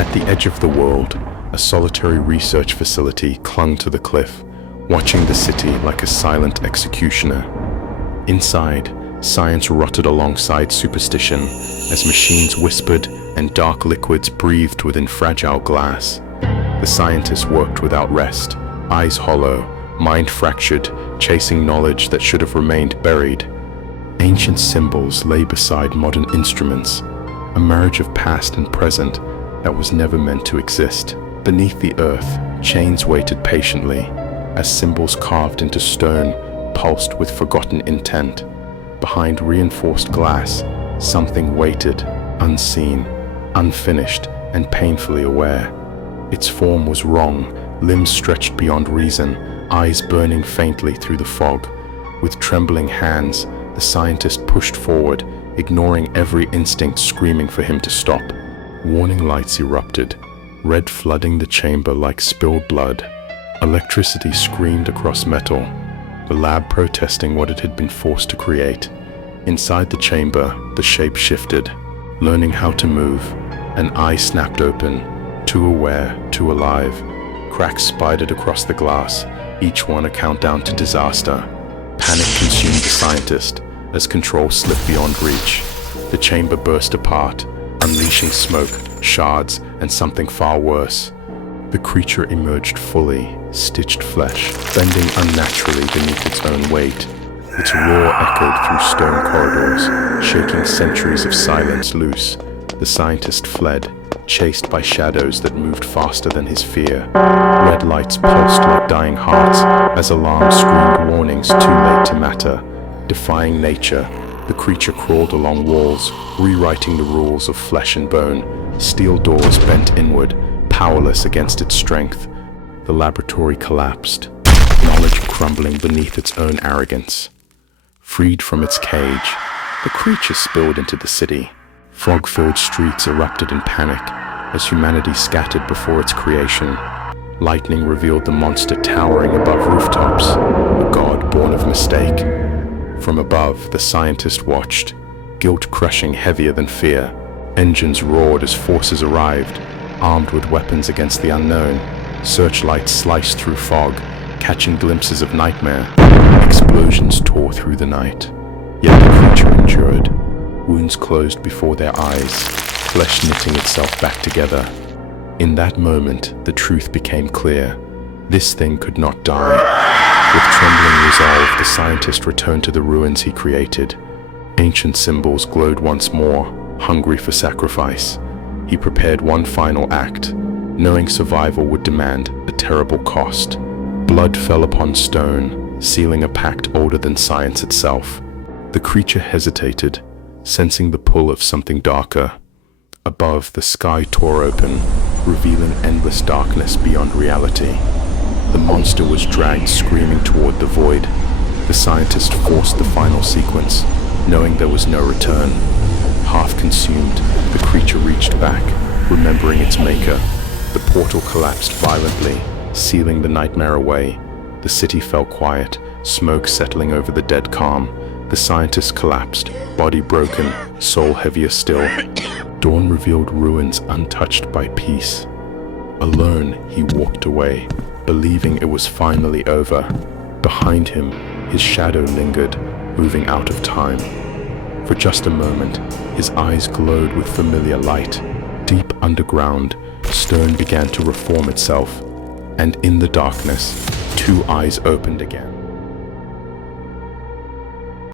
At the edge of the world, a solitary research facility clung to the cliff, watching the city like a silent executioner. Inside, science rotted alongside superstition as machines whispered and dark liquids breathed within fragile glass. The scientists worked without rest, eyes hollow, mind fractured, chasing knowledge that should have remained buried. Ancient symbols lay beside modern instruments, a marriage of past and present that was never meant to exist. Beneath the earth, chains waited patiently, as symbols carved into stone pulsed with forgotten intent. Behind reinforced glass, something waited, unseen, unfinished, and painfully aware. Its form was wrong, limbs stretched beyond reason, eyes burning faintly through the fog. With trembling hands, the scientist pushed forward, ignoring every instinct screaming for him to stop. Warning lights erupted, red flooding the chamber like spilled blood. Electricity screamed across metal, the lab protesting what it had been forced to create. Inside the chamber, the shape shifted, learning how to move. An eye snapped open, too aware, too alive. Cracks spidered across the glass, each one a countdown to disaster. Panic consumed the scientist as control slipped beyond reach. The chamber burst apart, unleashing smoke, shards, and something far worse. The creature emerged fully, stitched flesh, bending unnaturally beneath its own weight. Its roar echoed through stone corridors, shaking centuries of silence loose. The scientist fled, chased by shadows that moved faster than his fear. Red lights pulsed like dying hearts as alarms screamed warnings too late to matter. Defying nature, the creature crawled along walls, rewriting the rules of flesh and bone. Steel doors bent inward, powerless against its strength. The laboratory collapsed, knowledge crumbling beneath its own arrogance. Freed from its cage, the creature spilled into the city. Fog-filled streets erupted in panic as humanity scattered before its creation. Lightning revealed the monster towering above rooftops, a god born of mistake. From above, the scientist watched, guilt crushing heavier than fear. Engines roared as forces arrived, armed with weapons against the unknown. Searchlights sliced through fog, catching glimpses of nightmare. Explosions tore through the night. Yet the creature endured. Wounds closed before their eyes, flesh knitting itself back together. In that moment, the truth became clear. This thing could not die. With trembling resolve, the scientist returned to the ruins he created. Ancient symbols glowed once more, hungry for sacrifice. He prepared one final act, knowing survival would demand a terrible cost. Blood fell upon stone, sealing a pact older than science itself. The creature hesitated, sensing the pull of something darker. Above, the sky tore open, revealing endless darkness beyond reality. The monster was dragged screaming toward the void. The scientist forced the final sequence, knowing there was no return. Half consumed, the creature reached back, remembering its maker. The portal collapsed violently, sealing the nightmare away. The city fell quiet, smoke settling over the dead calm. The scientist collapsed, body broken, soul heavier still. Dawn revealed ruins untouched by peace. Alone, he walked away, believing it was finally over. Behind him, his shadow lingered, moving out of time. For just a moment, his eyes glowed with familiar light. Deep underground, stone began to reform itself, and in the darkness, two eyes opened again.